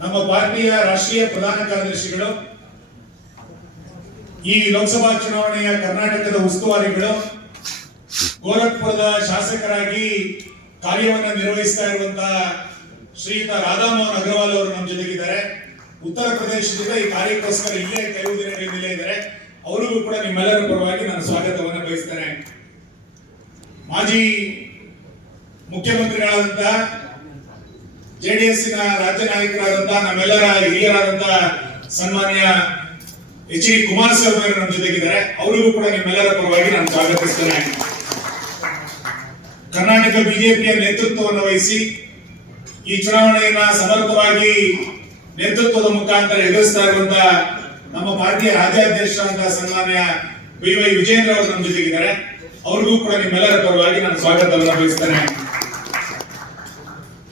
ನಮ್ಮ ಪಾರ್ಟಿಯ ರಾಷ್ಟ್ರೀಯ ಪ್ರಧಾನ ಕಾರ್ಯದರ್ಶಿಗಳು, ಈ ಲೋಕಸಭಾ ಚುನಾವಣೆಯ ಕರ್ನಾಟಕದ ಉಸ್ತುವಾರಿಗಳು, ಗೋರಖ್ಪುರದ ಶಾಸಕರಾಗಿ ಕಾರ್ಯವನ್ನು ನಿರ್ವಹಿಸ್ತಾ ಇರುವಂತಹ ಶ್ರೀಯುತ ರಾಧಾಮೋಹನ್ ಅಗರ್ವಾಲ್ ಅವರು ನಮ್ಮ ಜೊತೆಗಿದ್ದಾರೆ. ಉತ್ತರ ಪ್ರದೇಶದಿಂದ ಈ ಕಾರ್ಯಕ್ಕೋಸ್ಕರ ಇಲ್ಲೇ ಕೆಲವು ದಿನಗಳಿಂದ ಇಲ್ಲೇ ಇದ್ದಾರೆ. ಅವರಿಗೂ ಕೂಡ ನಿಮ್ಮೆಲ್ಲರ ಪರವಾಗಿ ನಾನು ಸ್ವಾಗತವನ್ನು ಬಯಸ್ತೇನೆ. ಮಾಜಿ ಮುಖ್ಯಮಂತ್ರಿಗಳಾದಂತಹ ಜೆಡಿಎಸ್ನ ರಾಜ್ಯ ನಾಯಕರಾದಂತಹ ನಮ್ಮೆಲ್ಲರ ಹಿರಿಯರಾದಂತಹ ಸನ್ಮಾನ್ಯ ಎಚ್ ಡಿ ಕುಮಾರಸ್ವಾಮಿ ಅವರು ನಮ್ಮ ಜೊತೆಗಿದ್ದಾರೆ. ಅವರಿಗೂ ಕೂಡ ನಿಮ್ಮೆಲ್ಲರ ಪರವಾಗಿ ನಾನು ಸ್ವಾಗತಿಸ್ತೇನೆ ಕರ್ನಾಟಕ ಬಿಜೆಪಿಯ ನೇತೃತ್ವವನ್ನು ವಹಿಸಿ ಈ ಚುನಾವಣೆಯನ್ನ ಸಮರ್ಥವಾಗಿ ನೇತೃತ್ವದ ಮುಖಾಂತರ ಎದುರಿಸ್ತಾ ಇರುವಂತಹ ನಮ್ಮ ಪಾರ್ಟಿಯ ರಾಜ್ಯಾಧ್ಯಕ್ಷರಾದಂತಹ ಸನ್ಮಾನ್ಯ ಬಿ ವೈ ವಿಜೇಂದ್ರ ಅವರು ನಮ್ಮ ಜೊತೆಗಿದ್ದಾರೆ. ಅವ್ರಿಗೂ ಕೂಡ ನಿಮ್ಮೆಲ್ಲರ ಪರವಾಗಿ ನಾನು ಸ್ವಾಗತವನ್ನು ಬಯಸ್ತೇನೆ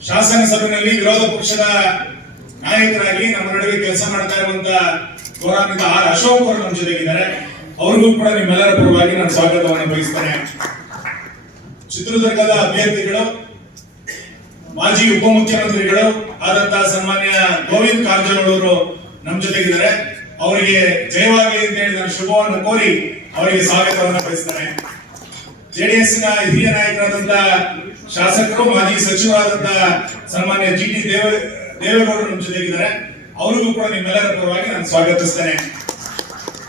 ಶಾಸನ ಸಭೆಯಲ್ಲಿ ವಿರೋಧ ಪಕ್ಷದ ನಾಯಕರಾಗಿ ನಮ್ಮ ನಡುವೆ ಕೆಲಸ ಮಾಡ್ತಾ ಇರುವಂತ ಗೌರವಾನ್ವಿತ ಆರ್ ಅಶೋಕ್ ಅವರು ನಮ್ಮ ಜೊತೆಗಿದ್ದಾರೆ. ಅವ್ರಿಗೂ ಕೂಡ ನಿಮ್ಮೆಲ್ಲರ ಪರವಾಗಿ ನಾನು ಸ್ವಾಗತವನ್ನು ಬಯಸ್ತೇನೆ. ಚಿತ್ರದುರ್ಗದ ಅಭ್ಯರ್ಥಿಗಳು, ಮಾಜಿ ಉಪಮುಖ್ಯಮಂತ್ರಿಗಳು ಆದಂತಹ ಸನ್ಮಾನ್ಯ ಗೋವಿಂದ್ ಕಾರಜೋಳ ಅವರು ನಮ್ಮ ಜೊತೆಗಿದ್ದಾರೆ. ಅವರಿಗೆ ಜಯವಾಗಲಿ ಅಂತ ಹೇಳಿ ನಾನು ಶುಭವನ್ನು ಕೋರಿ ಅವರಿಗೆ ಸ್ವಾಗತವನ್ನು ಬಯಸ್ತೇನೆ. ಜೆಡಿಎಸ್ನ ಹಿರಿಯ ನಾಯಕರಾದಂತಹ ಶಾಸಕರು ಮಾಜಿ ಸಚಿವರಾದಂತಹ ಸನ್ಮಾನ್ಯ ಜಿ ಟಿ ದೇವ ದೇವೇಗೌಡರು ನಮ್ಮ ಜೊತೆಗಿದ್ದಾರೆ. ಅವರಿಗೂ ಕೂಡ ನಿಮ್ಮೆಲ್ಲರ ಪರವಾಗಿ ನಾನು ಸ್ವಾಗತಿಸ್ತೇನೆ.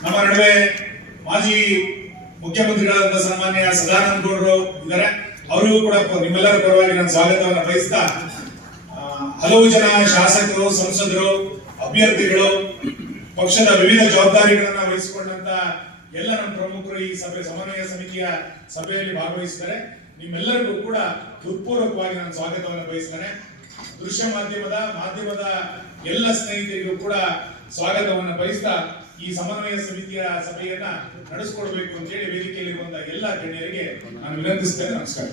ನಮ್ಮ ನಡುವೆ ಮಾಜಿ ಮುಖ್ಯಮಂತ್ರಿಗಳಾದಂತಹ ಸನ್ಮಾನ್ಯ ಸದಾನಂದ ಗೌಡರು ಇದ್ದಾರೆ. ಅವರಿಗೂ ಕೂಡ ನಿಮ್ಮೆಲ್ಲರ ಪರವಾಗಿ ನಾನು ಸ್ವಾಗತವನ್ನು ಬಯಸ್ತಾ ಆ, ಹಲವು ಜನ ಶಾಸಕರು ಸಂಸದರು ಅಭ್ಯರ್ಥಿಗಳು ಪಕ್ಷದ ವಿವಿಧ ಜವಾಬ್ದಾರಿಗಳನ್ನ ವಹಿಸಿಕೊಂಡಂತ ಎಲ್ಲ ನಮ್ಮ ಪ್ರಮುಖರು ಈ ಸಭೆ ಸಮನ್ವಯ ಸಮಿತಿಯ ಸಭೆಯಲ್ಲಿ ಭಾಗವಹಿಸಿದ್ದಾರೆ. ನಿಮ್ಮೆಲ್ಲರಿಗೂ ಕೂಡ ಹೃತ್ಪೂರ್ವಕವಾಗಿ ನಾನು ಸ್ವಾಗತವನ್ನು ಬಯಸ್ತೇನೆ. ದೃಶ್ಯ ಮಾಧ್ಯಮದ ಮಾಧ್ಯಮದ ಎಲ್ಲ ಸ್ನೇಹಿತರಿಗೂ ಕೂಡ ಸ್ವಾಗತವನ್ನು ಬಯಸ್ತಾ ಈ ಸಮನ್ವಯ ಸಮಿತಿಯ ಸಭೆಯನ್ನ ನಡೆಸಿಕೊಡ್ಬೇಕು ಅಂತ ಹೇಳಿ ವೇದಿಕೆಯಲ್ಲಿರುವಂತಹ ಎಲ್ಲ ಗಣ್ಯರಿಗೆ ನಾನು ವಿನಂತಿಸ್ತೇನೆ. ನಮಸ್ಕಾರ.